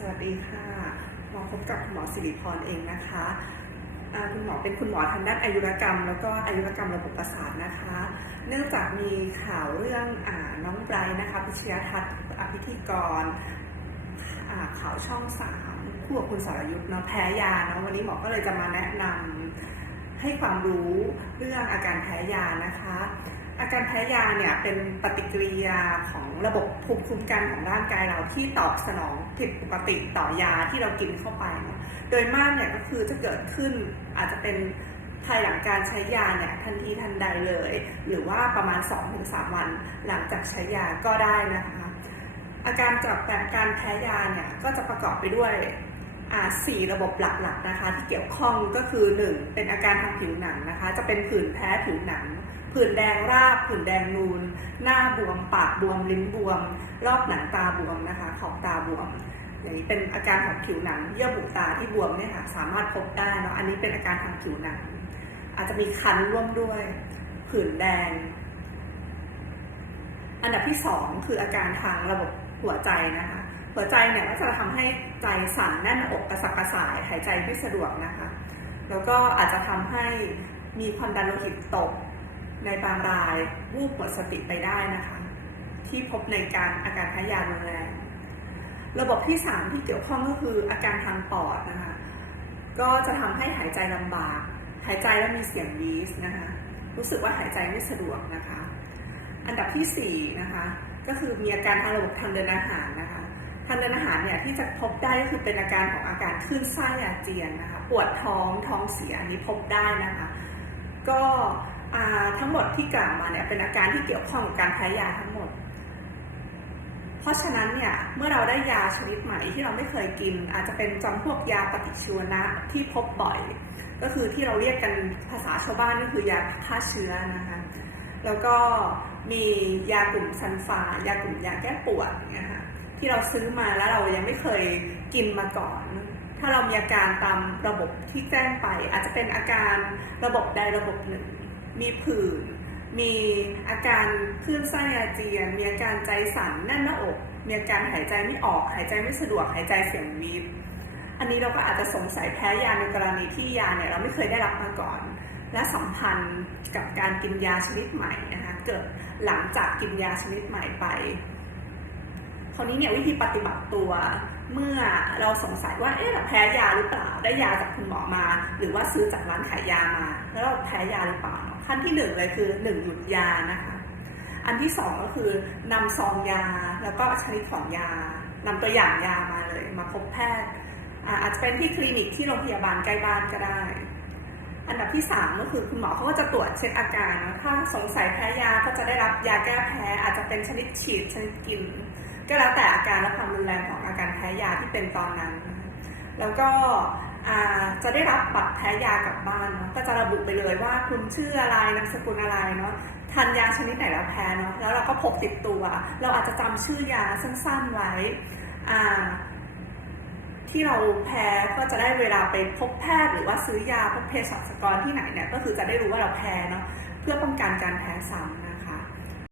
สวัสดีค่ะมาพบกับคุณหมอสิริพรเองนะคะคุณหมอเป็นคุณหมอทางด้านอายุรกรรม แล้วก็อายุรกรรมระบบประสาทนะคะ เนื่องจากมีข่าวเรื่องอน้องไบรท์นะคะพิชยทัศน์อภิธีกรข่าวช่องสามคู่กับคุณสรยุทธ์เนาะแพ้ยาเนาะวันนี้หมอก็เลยจะมาแนะนำให้ความรู้เรื่องอาการแพ้ยานะคะ อาการแพ้ยาเนี่ยเป็นปฏิกิริยาของระบบภูมิคุ้มกันของร่างกายเราที่ตอบสนองผิดปกติต่อยาที่เรากินเข้าไป โดยมากเนี่ยก็คือจะเกิดขึ้นอาจจะเป็นภายหลังการใช้ยาเนี่ยทันทีทันใดเลย หรือว่าประมาณ 2-3 วันหลังจากใช้ยาก็ได้นะคะ อาการจากแบบการแพ้ยาเนี่ยก็จะประกอบไปด้วยอ่าสี่ระบบหลักๆนะคะ ที่เกี่ยวข้องก็คือ 1. เป็นอาการทางผิวหนังนะคะ จะเป็นผื่นแพ้ผิวหนัง ผื่นแดงราบผื่นแดงนูน หน้าบวม ปากบวม ลิ้นบวม รอบหนังตาบวมนะคะ ขอบตาบวมอย่างนี้เป็นอาการของผิวหนัง เยื่อบุตาที่บวมเนี่ยค่ะสามารถพบได้เนาะอันนี้เป็นอาการทางผิวหนัง อาจจะมีคันร่วมด้วย ผื่นแดง อันดับที่สองคืออาการทางระบบหัวใจนะคะ หัวใจเนี่ยก็จะทำให้ใจสั่นแน่นอกกระสับกระส่ายหายใจไม่สะดวกนะคะ แล้วก็อาจจะทำให้มีความดันโลหิตตก ในบางรายวูบหมดสติไปได้นะคะ ที่พบในการอาการแพ้ยารุนแรงระบบที่สามที่เกี่ยวข้องก็คืออาการทางปอดนะคะก็จะทำให้หายใจลำบาก หายใจแล้วมีเสียงวีสนะคะรู้สึกว่าหายใจไม่สะดวกนะคะ อันดับที่สี่นะคะก็คือมีอาการทางระบบทางเดินอาหารนะคะทางเดินอาหารเนี่ยที่จะพบได้ก็คือเป็นอาการของอาการคลื่นไส้อาเจียนนะคะปวดท้องท้องเสียอันนี้พบได้นะคะ ก็ ทั้งหมดที่กล่าวมาเนี่ยเป็นอาการที่เกี่ยวข้องกับการแพ้ยาทั้งหมด เพราะฉะนั้นเนี่ยเมื่อเราได้ยาชนิดใหม่ที่เราไม่เคยกิน อาจจะเป็นจำพวกยาปฏิชีวนะที่พบบ่อย ก็คือที่เราเรียกกันภาษาชาวบ้านก็คือยาฆ่าเชื้อนะคะแล้วก็มียากลุ่มซันฟายากลุ่มยาแก้ปวดเนี่ยค่ะที่เราซื้อมาแล้วเรายังไม่เคยกินมาก่อน ถ้าเรามีอาการตามระบบที่แจ้งไป อาจจะเป็นอาการระบบใดระบบหนึ่ง มีผื่น มีอาการคลื่นไส้อาเจียน มีอาการใจสั่นแน่นหน้าอก มีอาการหายใจไม่ออก หายใจไม่สะดวก หายใจเสียงวีดอันนี้เราก็อาจจะสงสัยแพ้ยาในกรณีที่ยาเนี่ยเราไม่เคยได้รับมาก่อน และสัมพันธ์กับการกินยาชนิดใหม่นะคะเกิดหลังจากกินยาชนิดใหม่ไปคราวนี้เนี่ยวิธีปฏิบัติตัว เมื่อเราสงสัยว่าเอ๊ะเราแพ้ยาหรือเปล่าได้ยาจากคุณหมอมา หรือว่าซื้อจากร้านขายยามา แล้วเราแพ้ยาหรือเปล่าขั้นที่หนึ่งเลยคือหนึ่งหยุดยานะคะอันที่สองก็คือนำซองยาแล้วก็ชนิดของยานำตัวอย่างยามาเลยมาพบแพทย์อาจจะเป็นที่คลินิกที่โรงพยาบาลใกล้บ้านก็ได้ อันดับที่ 3 ก็คือคุณหมอเขาก็จะตรวจเช็คอาการ ถ้าสงสัยแพ้ยาก็จะได้รับยาแก้แพ้ อาจจะเป็นชนิดฉีดชนิดกิน ก็แล้วแต่อาการและความรุนแรงของอาการแพ้ยาที่เป็นตอนนั้น แล้วก็จะได้รับบัตรแพ้ยากลับบ้านเนาะก็จะระบุไปเลยว่าคุณชื่ออะไรนามสกุลอะไรเนาะทานยาชนิดไหนแล้วแพ้เนาะแล้วเราก็พกติดตัว เราอาจจะจำชื่อยาสั้นๆไว้อ่าที่เราแพ้ก็จะได้เวลาไปพบแพทย์หรือว่าซื้อยาพบเภสัชกรที่ไหนเนี่ยก็คือจะได้รู้ว่าเราแพ้เนาะเพื่อป้องกันการแพ้ซ้ำนะ